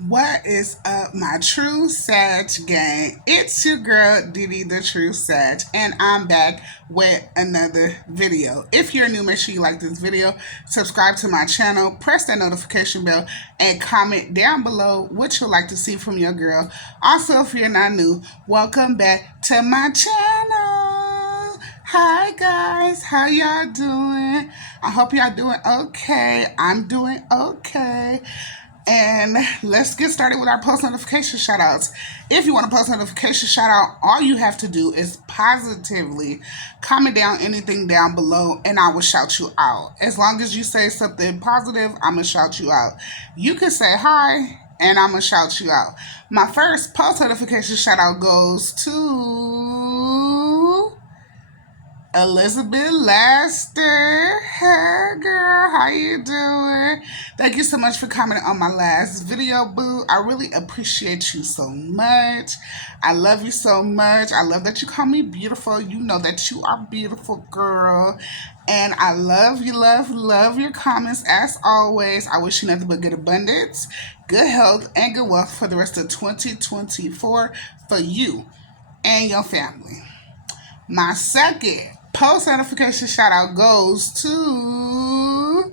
What is up, my True Sag gang? It's your girl, Didi the True Sag, and I'm back with another video. If you're new, make sure you like this video, subscribe to my channel, press that notification bell, and comment down below what you'd like to see from your girl. Also, if you're not new, welcome back to my channel. Hi guys, how y'all doing? I hope y'all doing okay. I'm doing okay. And let's get started with our post notification shout outs. If you want a post notification shout out, all you have to do is positively comment down anything down below and I will shout you out. As long as you say something positive, I'm going to shout you out. You can say hi and I'm going to shout you out. My first post notification shout out goes to Elizabeth Lester. Hey girl, how you doing? Thank you so much for commenting on my last video, boo. I really appreciate you so much. I love you so much. I love that you call me beautiful. You know that you are beautiful, girl. And I love you, love your comments as always. I wish you nothing but good abundance, good health, and good wealth for the rest of 2024 for you and your family. My second post notification shout out goes to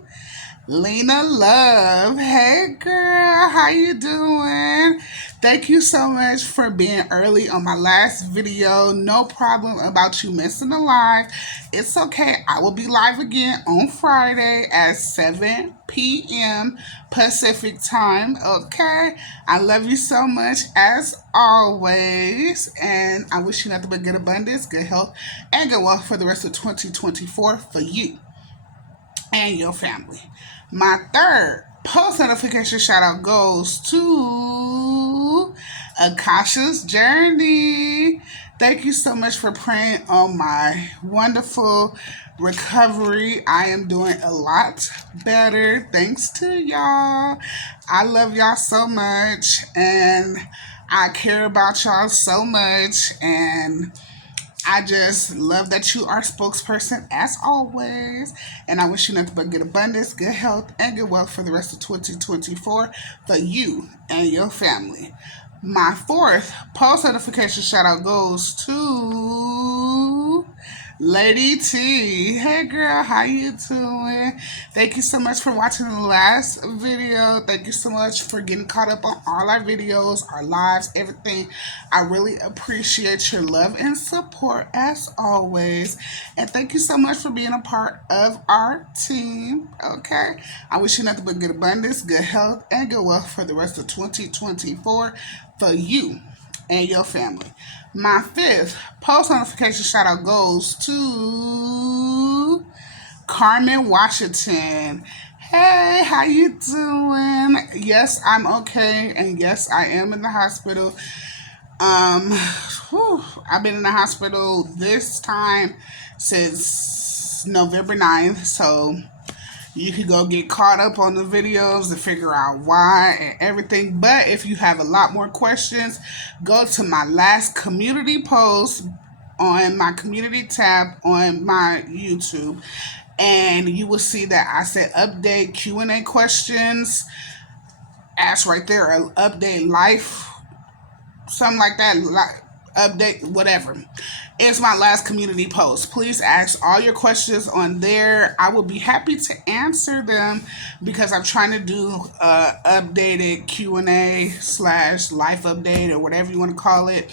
Lena Love. Hey girl, how you doing? Thank you so much for being early on my last video. No problem about you missing a live. It's okay. I will be live again on Friday at 7 p.m. Pacific time. Okay. I love you so much as always. And I wish you nothing but good abundance, good health, and good wealth for the rest of 2024 for you and your family. My third post notification shout out goes to Akasha's Journey. Thank you so much for praying on my wonderful recovery. I am doing a lot better thanks to y'all. I love y'all so much and I care about y'all so much, and I just love that you are spokesperson as always. And I wish you nothing but good abundance, good health, and good wealth for the rest of 2024 for you and your family. My fourth post notification shout out goes to Lady T. Hey girl, how you doing? Thank you so much for watching the last video. Thank you so much for getting caught up on all our videos, our lives, everything. I really appreciate your love and support as always. And thank you so much for being a part of our team. Okay. I wish you nothing but good abundance, good health, and good wealth for the rest of 2024 for you and your family. My fifth post notification shout out goes to Carmen Washington. Hey, how you doing? Yes, I'm okay, and yes, I am in the hospital. I've been in the hospital this time since November 9th, so you can go get caught up on the videos to figure out why and everything. But if you have a lot more questions, go to my last community post on my community tab on my YouTube, and you will see that I said update Q&A questions. Ask right there, update life, something like that, update, whatever. It's my last community post. Please ask all your questions on there. I will be happy to answer them because I'm trying to do updated Q&A slash life update or whatever you want to call it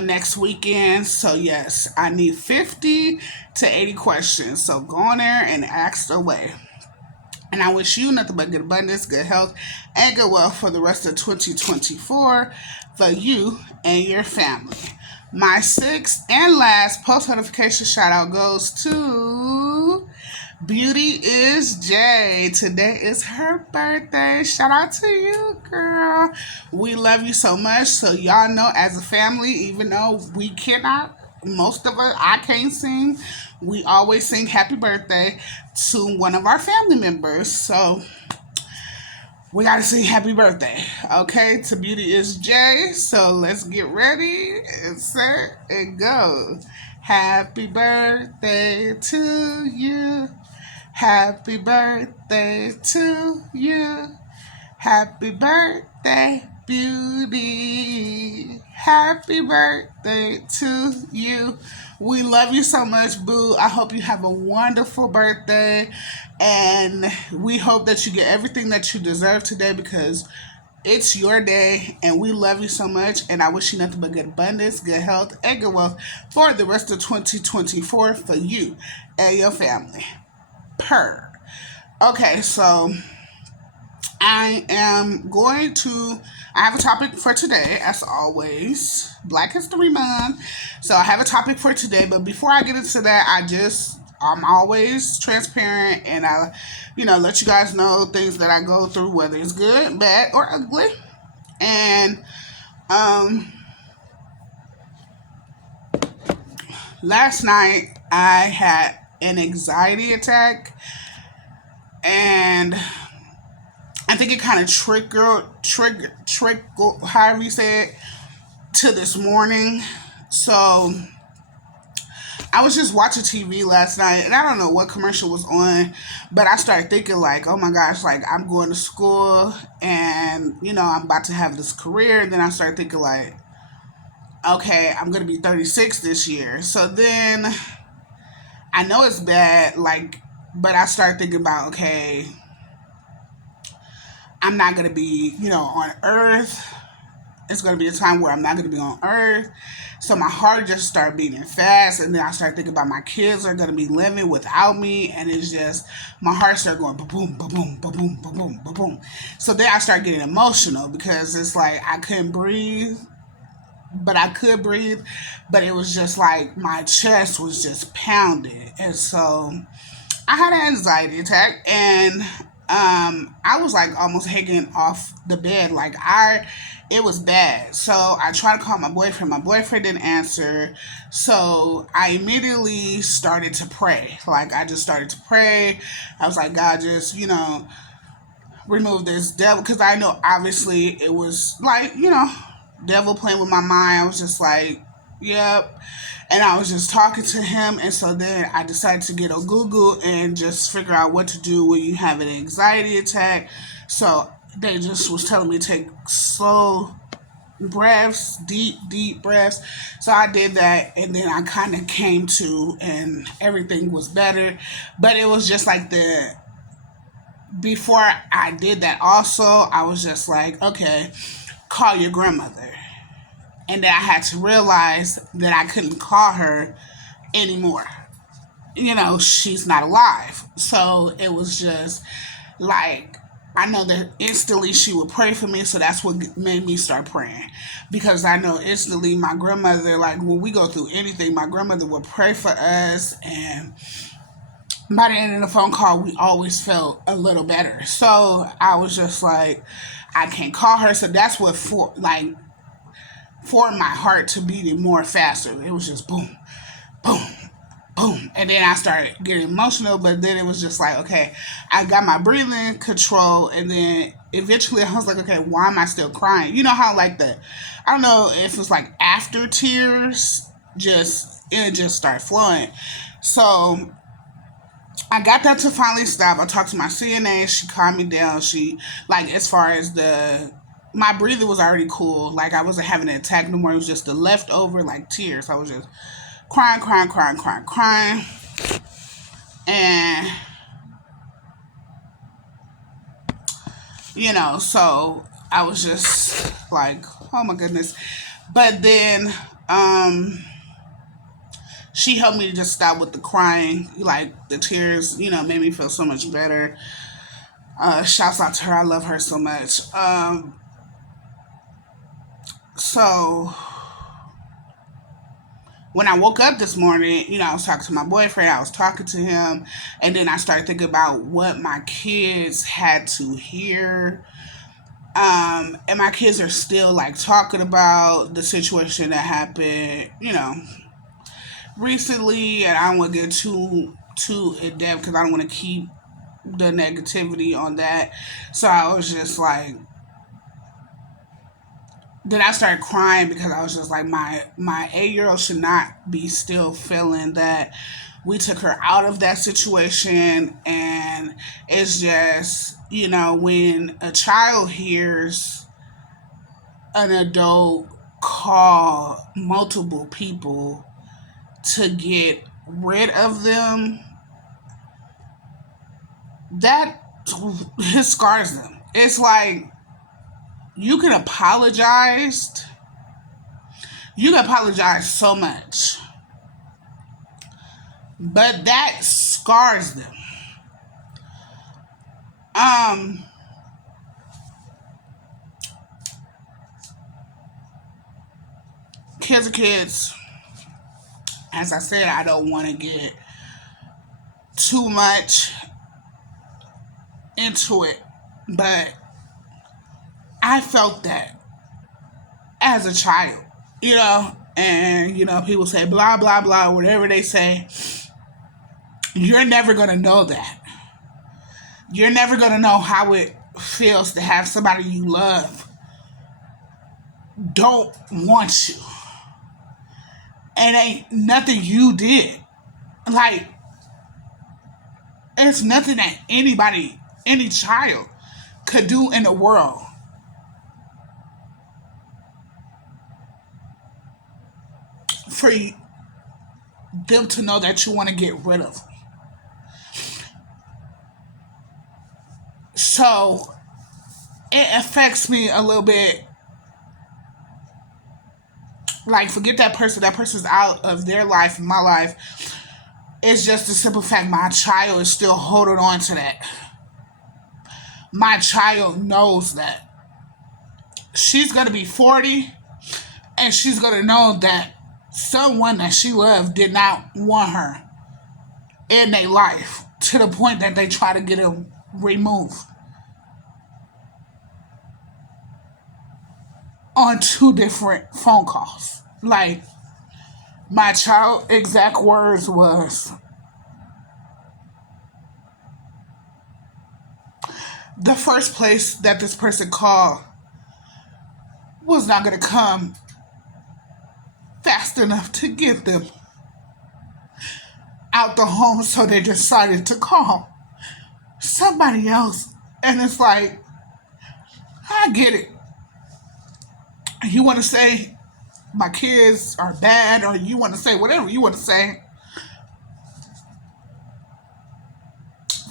next weekend. So yes, I need 50 to 80 questions. So go on there and ask away. And I wish you nothing but good abundance, good health, and good wealth for the rest of 2024 for you and your family. My sixth and last post notification shout out goes to Beauty is J. Today is her birthday. Shout out to you, girl. We love you so much. So y'all know, as a family, even though we cannot, most of us, I can't sing, we always sing happy birthday to one of our family members. So we gotta sing happy birthday, okay, to Beauty is J. So let's get ready and set and go. Happy birthday to you. Happy birthday to you. Happy birthday, beauty. Happy birthday to you. We love you so much, boo. I hope you have a wonderful birthday. And we hope that you get everything that you deserve today because it's your day. And we love you so much. And I wish you nothing but good abundance, good health, and good wealth for the rest of 2024 for you and your family. Per. Okay, so I have a topic for today, as always. Black History Month. So I have a topic for today, but before I get into that, I'm always transparent and let you guys know things that I go through, whether it's good, bad, or ugly. And last night I had an anxiety attack, and I think it kind of trickled, however you say it, to this morning. So I was just watching TV last night, and I don't know what commercial was on, but I started thinking like, oh my gosh, like I'm going to school, and I'm about to have this career. And then I started thinking like, okay, I'm gonna be 36 this year. So then I know it's bad, like, but I started thinking about, okay, I'm not going to be, on earth. It's going to be a time where I'm not going to be on earth. So my heart just started beating fast. And then I started thinking about my kids are going to be living without me. And it's just, my heart started going ba-boom, ba-boom, ba-boom, ba-boom, ba-boom. So then I started getting emotional because it's like I couldn't breathe. But I could breathe. But it was just like my chest was just pounding. And so I had an anxiety attack, and I was like almost hanging off the bed. It was bad. So I tried to call my boyfriend. My boyfriend didn't answer. So I immediately started to pray. Like, I just started to pray. I was like, God, just, remove this devil. Because I know obviously it was like, devil playing with my mind. I was just like, yep. And I was just talking to him. And so then I decided to get on Google and just figure out what to do when you have an anxiety attack. So they just was telling me to take slow breaths, deep breaths. So I did that, and then I kind of came to, and everything was better. But it was just like before I did that also, I was just like, okay, call your grandmother. And then I had to realize that I couldn't call her anymore. She's not alive. So it was just like, I know that instantly she would pray for me. So that's what made me start praying. Because I know instantly my grandmother, like when we go through anything, my grandmother would pray for us. And by the end of the phone call, we always felt a little better. So I was just like, I can't call her. So that's what for my heart to beat it more faster. It was just boom, boom, boom. And then I started getting emotional, but then it was just like, okay, I got my breathing control. And then eventually I was like, okay, why am I still crying? You know how I don't know if it's like after tears, it just started flowing. So I got that to finally stop. I talked to my CNA. She calmed me down. She, like, as far as my breathing was already cool. Like, I wasn't having an attack no more. It was just the leftover, like, tears. I was just crying. And, so I was just like, oh my goodness. But then, she helped me to just stop with the crying. Like, the tears, made me feel so much better. Shouts out to her. I love her so much. So when I woke up this morning, I was talking to my boyfriend. I was talking to him. And then I started thinking about what my kids had to hear. And my kids are still, like, talking about the situation that happened, recently. And I don't want to get too in depth because I don't want to keep the negativity on that. So I was just like, then I started crying because I was just like, my 8-year-old should not be still feeling that We took her out of that situation, and it's just, when a child hears an adult call multiple people to get rid of them, that it scars them. It's like you can apologize. You can apologize so much, but that scars them. Um, Kids are kids. As I said, I don't want to get too much into it, but I felt that as a child, and people say blah blah blah, whatever they say. You're never gonna know that. You're never gonna know how it feels to have somebody you love don't want you, and ain't nothing you did. Like, it's nothing that any child could do in the world for them to know that you want to get rid of them. So it affects me a little bit. Like, forget that person. That person's out of their life, my life. It's just the simple fact my child is still holding on to that. My child knows that. She's going to be 40, and she's going to know that someone that she loved did not want her in their life, to the point that they try to get him removed on 2 different phone calls. Like, my child exact words was, the first place that this person called was not going to come fast enough to get them out the home, so they decided to call somebody else. And it's like, I get it. You want to say my kids are bad, or you want to say whatever you want to say,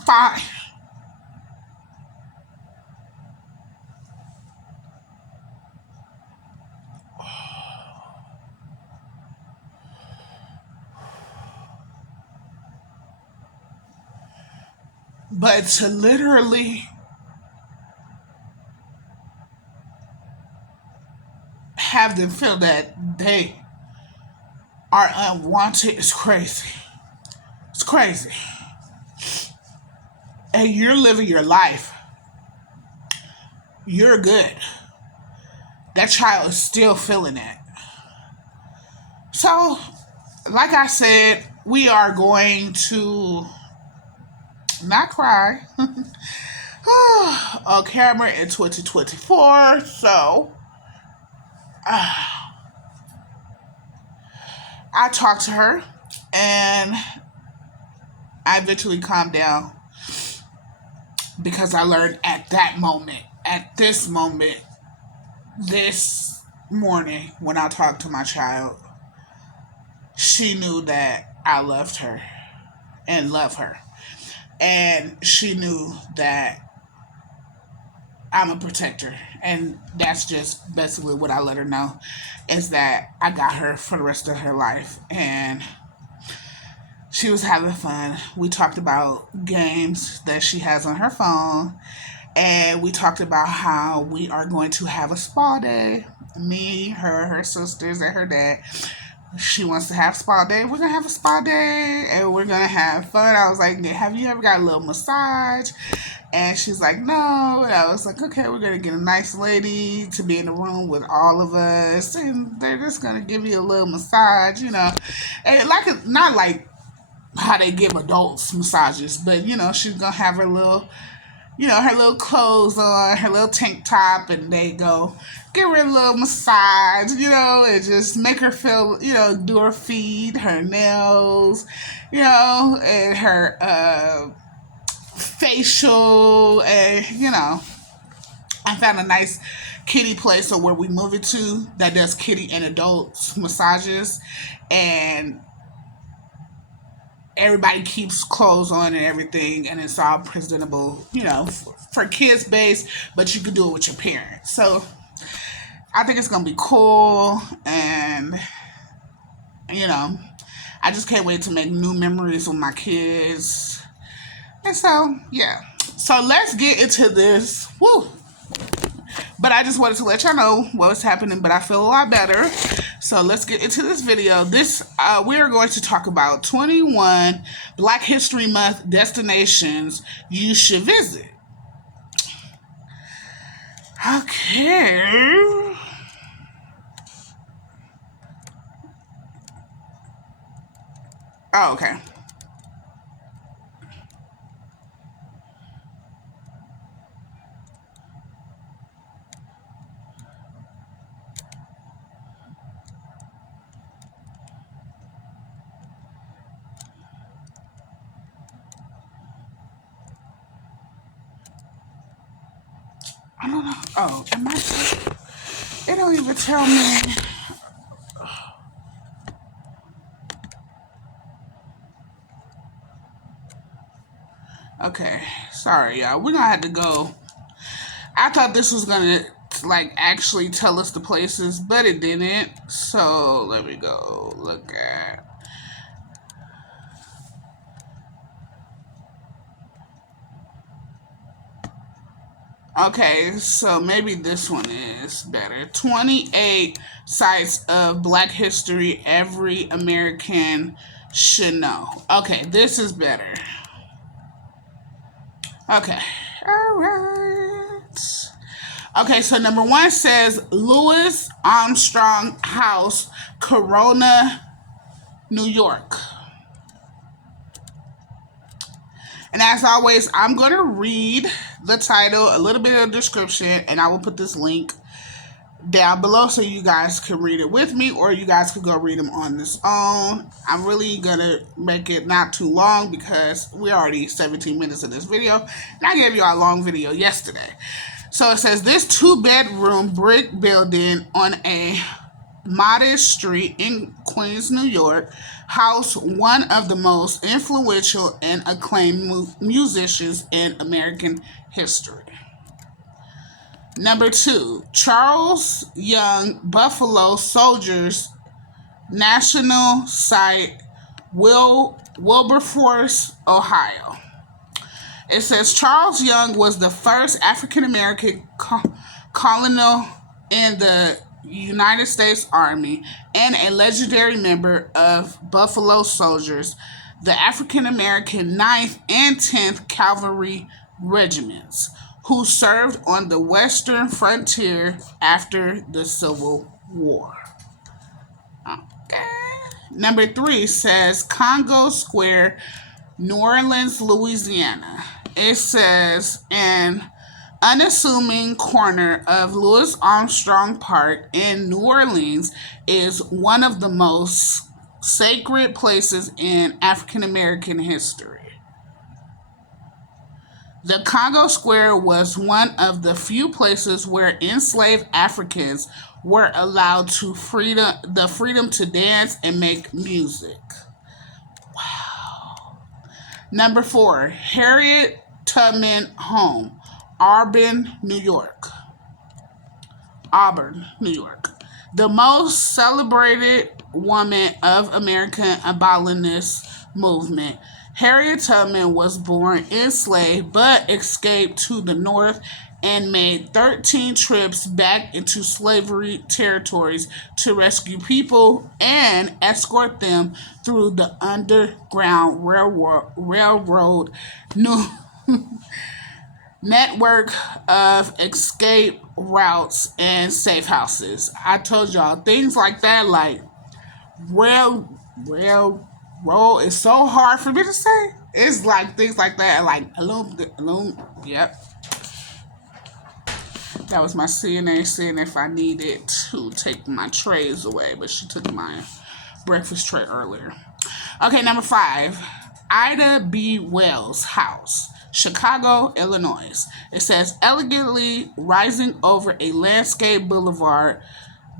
fine. But to literally have them feel that they are unwanted is crazy. It's crazy. And you're living your life. You're good. That child is still feeling that. So, like I said, we are going to not cry on camera in 2024. So, I talked to her, and I eventually calmed down, because I learned at this moment, this morning, when I talked to my child, she knew that I loved her and love her. And she knew that I'm a protector. And that's just basically what I let her know, is that I got her for the rest of her life. And she was having fun. We talked about games that she has on her phone. And we talked about how we are going to have a spa day. Me, her sisters, and her dad. She wants to have spa day. We're going to have a spa day, and we're going to have fun. I was like, have you ever got a little massage? And she's like, no. And I was like, okay, we're going to get a nice lady to be in the room with all of us, and they're just going to give you a little massage, And not like how they give adults massages, but, she's going to have her little her little clothes on, her little tank top, and they go give her a little massage, and just make her feel, do her feet, her nails, and her facial, and, I found a nice kitty place so where we move it to that does kitty and adult massages, and everybody keeps clothes on and everything, and it's all presentable, for kids based, but you can do it with your parents. So I think it's gonna be cool, and I just can't wait to make new memories with my kids. And so yeah, so let's get into this. Woo! But I just wanted to let y'all know what was happening, but I feel a lot better. So let's get into this video. We are going to talk about 21 Black History Month destinations you should visit. Okay. Oh, okay. I don't know. Oh, it don't even tell me. Okay, sorry, y'all. We're gonna have to go. I thought this was gonna actually tell us the places, but it didn't. So let me go look at. Okay, so maybe this one is better. 28 sites of Black history every American should know. Okay, this is better. Okay. All right. Okay, so number 1 says Louis Armstrong House, Corona, New York. And as always, I'm going to read the title, a little bit of description, and I will put this link down below so you guys can read it with me, or you guys can go read them on this own. I'm really going to make it not too long because we're already 17 minutes in this video, and I gave you a long video yesterday. So it says, this 2-bedroom brick building on a modest street in Queens, New York, housed one of the most influential and acclaimed musicians in American history. Number 2, Charles Young Buffalo Soldiers National Site, Wilberforce, Ohio. It says Charles Young was the first African-American colonel in the United States Army and a legendary member of Buffalo Soldiers, the African-American 9th and 10th Cavalry Regiments, who served on the western frontier after the Civil War. Okay. Number 3 says Congo Square, New Orleans, Louisiana. It says an unassuming corner of Louis Armstrong Park in New Orleans is one of the most sacred places in African American history. The Congo Square was one of the few places where enslaved Africans were allowed the freedom to dance and make music. Wow. Number 4, Harriet Tubman Home, Auburn, New York. The most celebrated woman of American abolitionist movement. Harriet Tubman was born enslaved but escaped to the North and made 13 trips back into slavery territories to rescue people and escort them through the Underground Railroad network of escape routes and safe houses. I told y'all, things like that, like railroad, is so hard for me to say. It's like things like that, like yep. That was my CNA seeing if I needed to take my trays away, but she took my breakfast tray earlier. Okay, number 5. Ida B. Wells House, Chicago, Illinois. It says, elegantly rising over a landscape boulevard,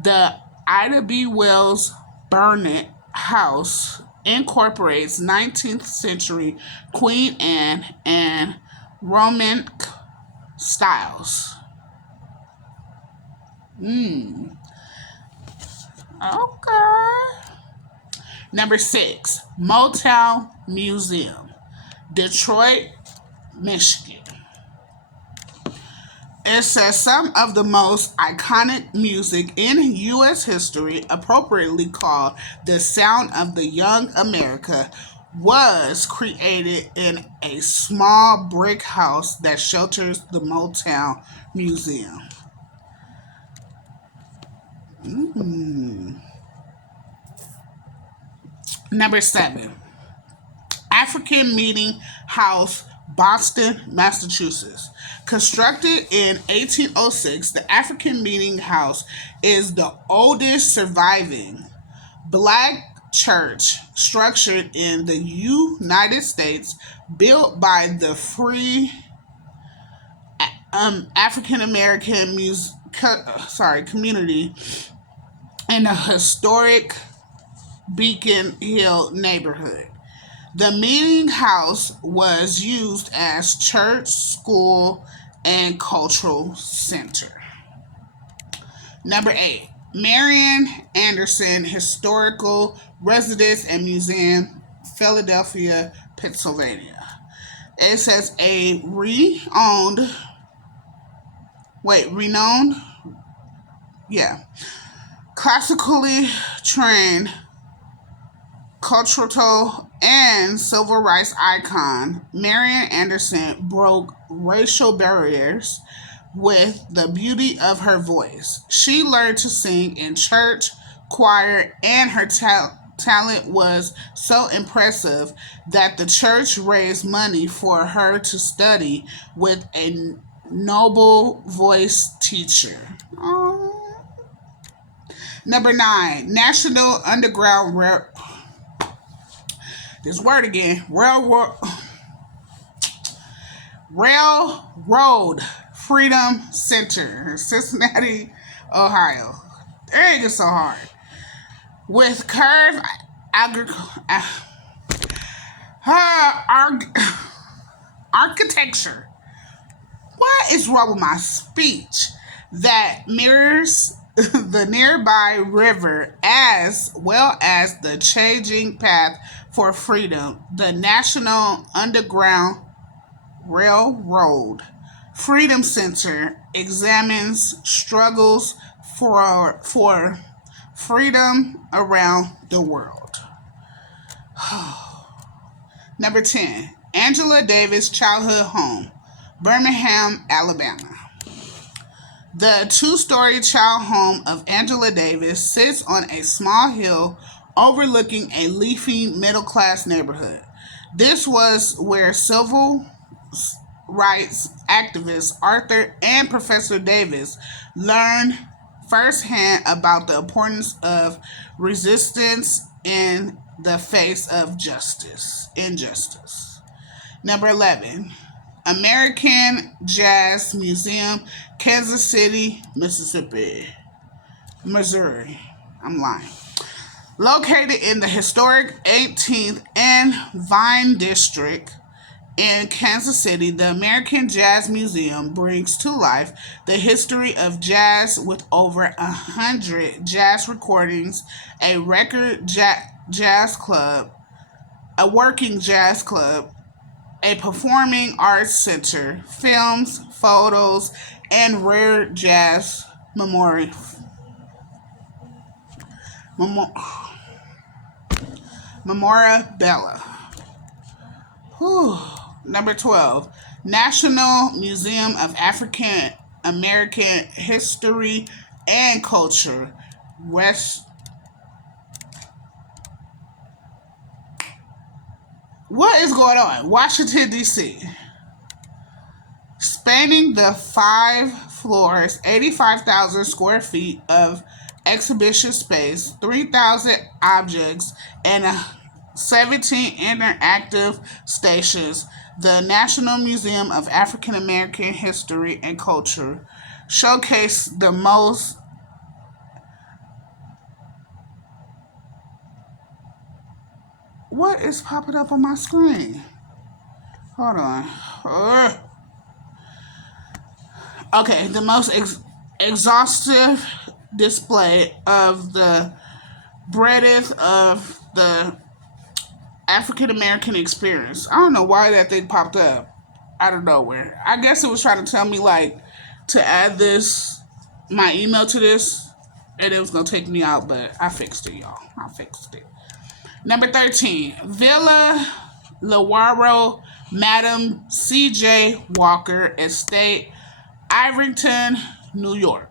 the Ida B. Wells Barnett House incorporates 19th century Queen Anne and Romantic styles. Okay. Number 6, Motown Museum, Detroit, Michigan. It says some of the most iconic music in U.S. history, appropriately called the sound of the young America, was created in a small brick house that shelters the Motown Museum. Number 7, African Meeting House, Boston, Massachusetts. Constructed in 1806, the African Meeting House is the oldest surviving Black church structure in the United States, built by the free African American community in the historic Beacon Hill neighborhood. The meeting house was used as church, school, and cultural center. Number 8, Marian Anderson Historical Residence and Museum, Philadelphia, Pennsylvania. It says a renowned, classically trained cultural and civil rights icon, Marian Anderson broke racial barriers with the beauty of her voice. She learned to sing in church, choir, and her talent was so impressive that the church raised money for her to study with a noble voice teacher. Oh. Number 9, National Underground Railroad Freedom Center, Cincinnati, Ohio. It ain't just so hard. With curved architecture. What is wrong with my speech? That mirrors the nearby river as well as the changing path for freedom. The National Underground Railroad Freedom Center examines struggles for freedom around the world. Number 10, Angela Davis Childhood Home, Birmingham, Alabama. The 2-story child home of Angela Davis sits on a small hill overlooking a leafy middle-class neighborhood. This was where civil rights activist Arthur and Professor Davis learned firsthand about the importance of resistance in the face of injustice. Number 11, American Jazz Museum, Kansas City, Missouri. I'm lying. Located in the historic 18th and Vine District in Kansas City, the American Jazz Museum brings to life the history of jazz with over 100 jazz recordings, a record jazz club, a working jazz club, a performing arts center, films, photos, and rare jazz memorabilia. Number 12, National Museum of African American History and Culture, What is going on? Washington, D.C. Spanning the 5 floors, 85,000 square feet of exhibition space, 3,000 objects, and 17 interactive stations. The National Museum of African American History and Culture showcase the most. What is popping up on my screen? Hold on. Okay, the most exhaustive display of the breadth of the African American experience. I don't know why that thing popped up out of nowhere. I guess it was trying to tell me like to add my email to this, and it was gonna take me out, but I fixed it, y'all. I fixed it. Number 13, Villa Lawaro, Madam C.J. Walker Estate, Iverton, New York.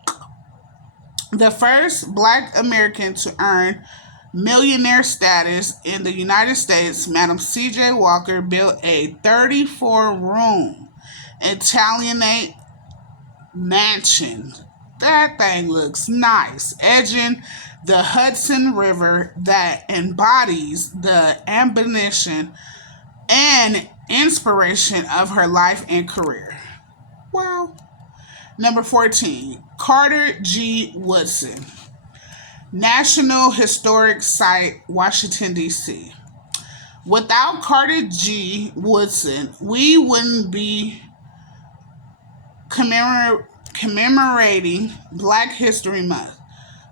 The first Black American to earn millionaire status in the United States, Madam C.J. Walker built a 34-room Italianate mansion. That thing looks nice, edging the Hudson River that embodies the ambition and inspiration of her life and career. Wow. Number 14, Carter G. Woodson, National Historic Site, Washington, D.C. Without Carter G. Woodson, we wouldn't be commemorating Black History Month.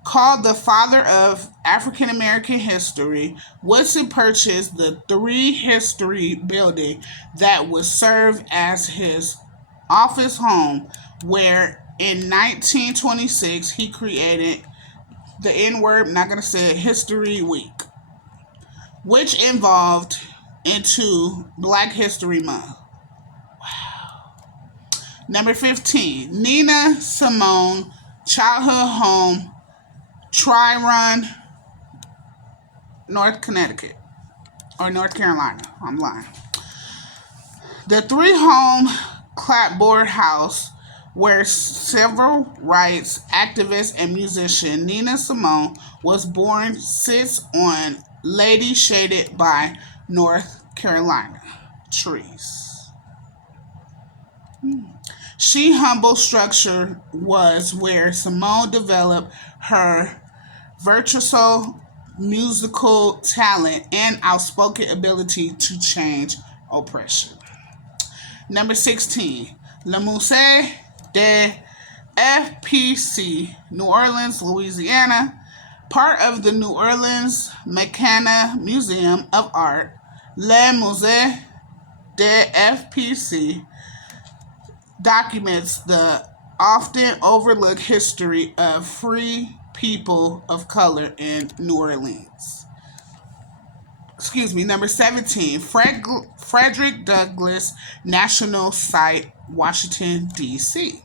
Called the father of African American history, Woodson purchased the 3 History building that would serve as his office home, where in 1926 he created the N-word, not gonna say it, History Week, which evolved into Black History Month. Wow. Number 15, Nina Simone Childhood Home, Tryon, North Connecticut, or North Carolina. I'm lying. The 3-home clapboard house where civil rights activist and musician Nina Simone was born sits on Lady shaded by North Carolina trees. She humble structure was where Simone developed her virtuoso musical talent and outspoken ability to change oppression. Number 16, Le Musée de FPC, New Orleans, Louisiana, part of the New Orleans McKenna Museum of Art. Le Musée de FPC documents the often overlooked history of free people of color in New Orleans. Number 17, Frederick Douglass National Site, Washington, D.C.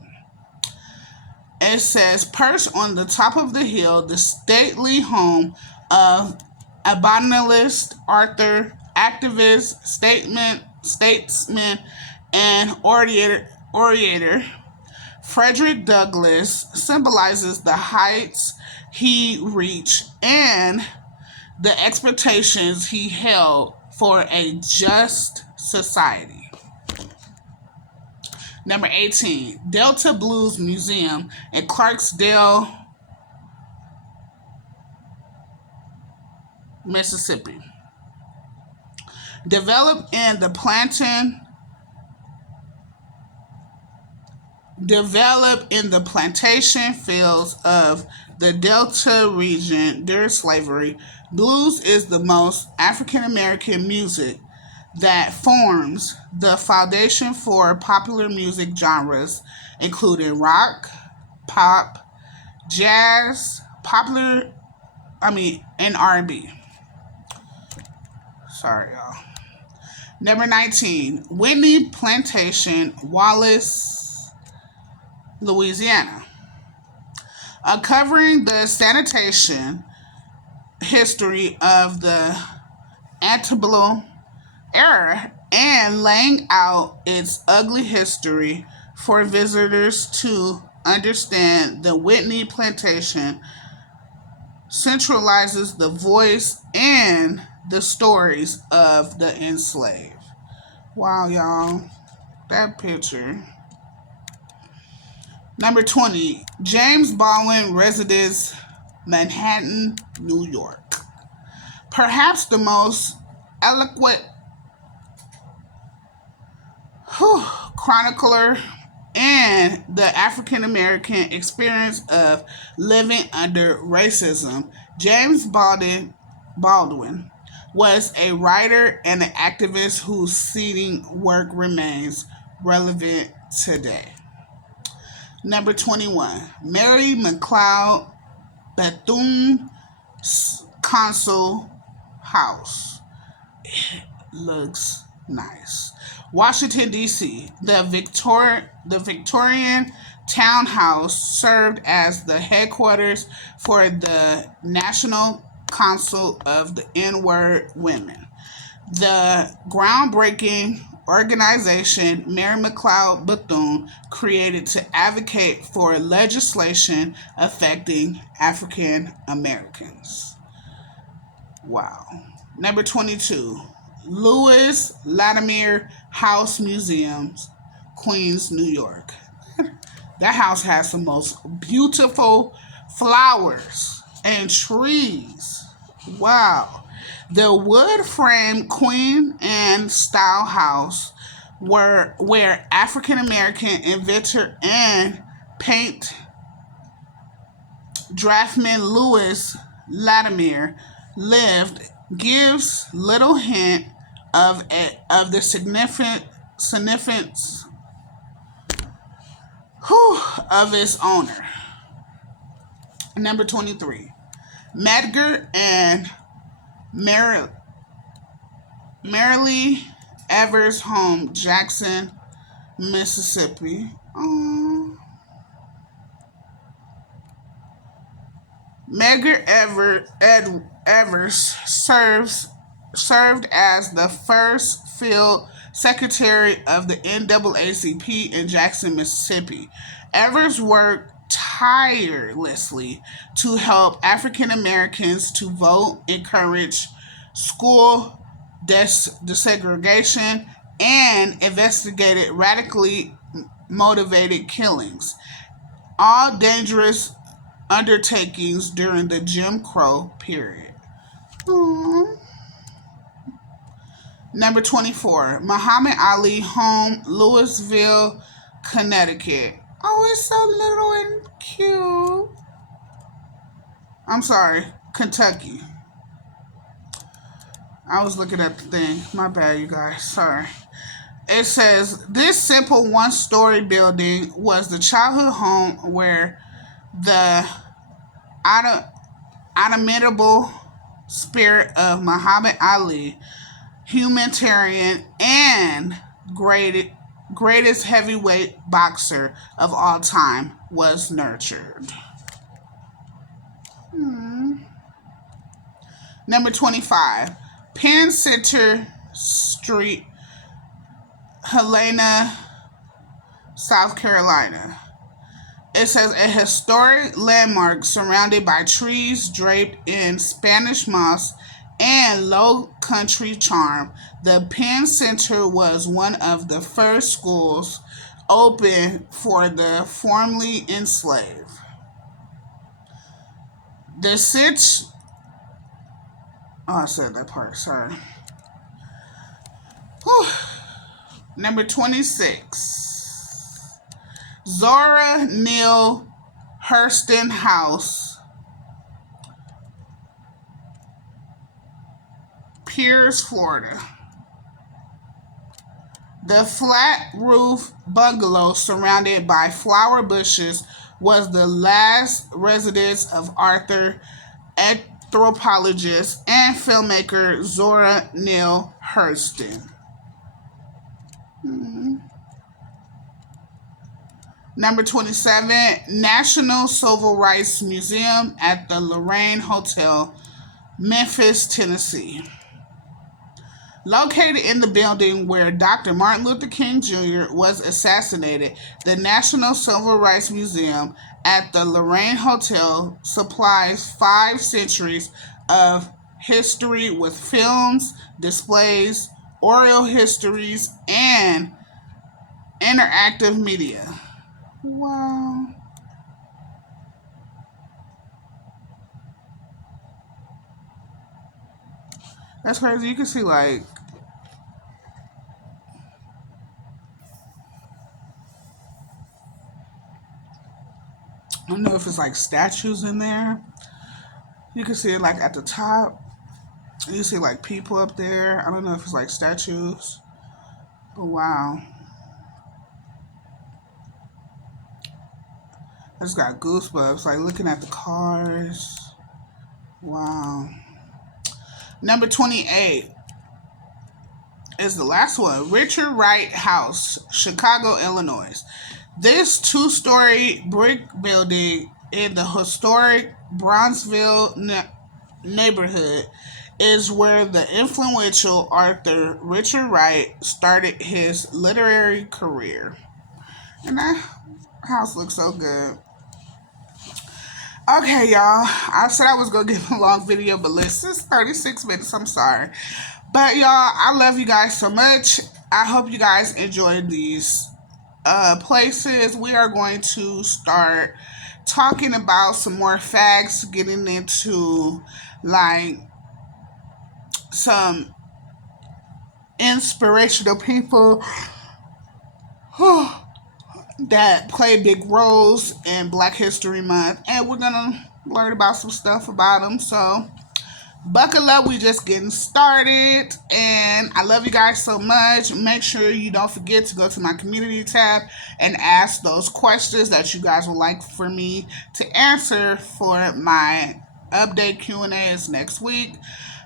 It says, perched on the top of the hill, the stately home of abolitionist, author, activist, statesman, and orator Frederick Douglass symbolizes the heights he reached and the expectations he held for a just society. Number 18, Delta Blues Museum in Clarksdale, Mississippi. Developed in the plantation fields of the Delta region during slavery, blues is the most African American music that forms the foundation for popular music genres, including rock, pop, jazz, and R&B. Sorry, y'all. Number 19, Whitney Plantation, Wallace, Louisiana. Uncovering the sanitation history of the antebellum era and laying out its ugly history for visitors to understand the Whitney Plantation centralizes the voice and the stories of the enslaved. Wow, y'all. That picture. Number 20, James Baldwin Residence, Manhattan, New York. Perhaps the most eloquent chronicler and the African American experience of living under racism, James Baldwin was a writer and an activist whose seating work remains relevant today. Number 21, Mary McLeod Bethune Council House. It looks nice. Washington, D.C. The Victorian townhouse served as the headquarters for the National Council of the N-Word Women. The groundbreaking organization Mary McLeod Bethune created to advocate for legislation affecting African Americans. Wow. Number 22, Lewis Latimer House Museums, Queens, New York. That house has the most beautiful flowers and trees. Wow. The wood frame Queen Anne style house where African American inventor and paint draftsman Lewis Latimer lived gives little hint of the significance of its owner. Number 23, Medgar and Marilee Evers home, Jackson, Mississippi. Medgar Evers served as the first field secretary of the NAACP in Jackson, Mississippi. Evers worked tirelessly to help African Americans to vote, encourage school desegregation, and investigated radically motivated killings, all dangerous undertakings during the Jim Crow period. Aww. Number 24, Muhammad Ali home, Louisville, Connecticut. Oh, it's so little and cute. I'm sorry, Kentucky. I was looking at the thing. My bad, you guys. Sorry. It says, this simple one-story building was the childhood home where the inimitable spirit of Muhammad Ali, humanitarian and greatest heavyweight boxer of all time, was nurtured. Number 25, Penn Center Street, Helena, South Carolina. It says a historic landmark surrounded by trees draped in Spanish moss and low country charm. The Penn Center was one of the first schools open for the formerly enslaved. I said that part, sorry. Whew. Number 26, Zora Neale Hurston House, Pierce, Florida. The flat roof bungalow surrounded by flower bushes was the last residence of Arthur, anthropologist and filmmaker Zora Neale Hurston. Number 27, National Civil Rights Museum at the Lorraine Hotel, Memphis, Tennessee. Located in the building where Dr. Martin Luther King Jr. was assassinated, the National Civil Rights Museum at the Lorraine Hotel supplies 5 centuries of history with films, displays, oral histories, and interactive media. Wow. That's crazy. You can see, like, I don't know if it's like statues in there. You can see it like at the top. You see like people up there. I don't know if it's like statues. But wow. I just got goosebumps, like looking at the cars. Wow. Number 28 is the last one. Richard Wright House, Chicago, Illinois. This 2-story brick building in the historic Bronzeville neighborhood is where the influential Arthur Richard Wright started his literary career. And that house looks so good. Okay, y'all. I said I was going to give a long video, but listen, it's 36 minutes. I'm sorry. But, y'all, I love you guys so much. I hope you guys enjoyed these places. We are going to start talking about some more facts, getting into, like, some inspirational people that play big roles in Black History Month, and we're gonna learn about some stuff about them. So buckle up, we just getting started, and I love you guys so much. Make sure you don't forget to go to my community tab and ask those questions that you guys would like for me to answer for my update Q&As next week.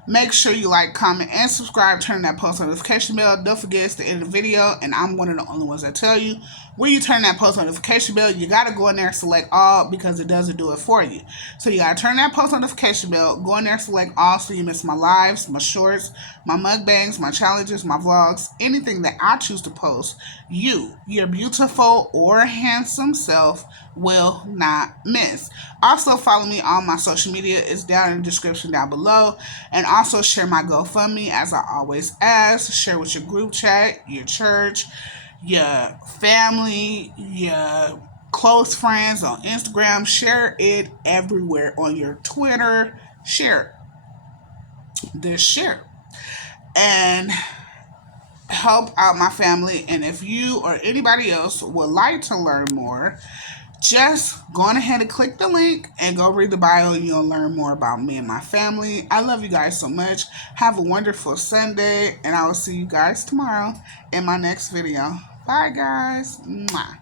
Make sure you like, comment, and subscribe. Turn that post notification bell. Don't forget it's the end of the video, and I'm one of the only ones that tell you when you turn that post notification bell, you got to go in there and select all because it doesn't do it for you. So you got to turn that post notification bell, go in there and select all so you miss my lives, my shorts, my mukbangs, my challenges, my vlogs, anything that I choose to post. You, your beautiful or handsome self, will not miss. Also, follow me on my social media. It's down in the description down below. And also share my GoFundMe as I always ask. Share with your group chat, your church, your family, your close friends on Instagram. Share it everywhere on your Twitter. Share it. Just share. And help out my family. And if you or anybody else would like to learn more, just go on ahead and click the link and go read the bio and you'll learn more about me and my family. I love you guys so much. Have a wonderful Sunday, and I will see you guys tomorrow in my next video. Bye, guys. Mwah.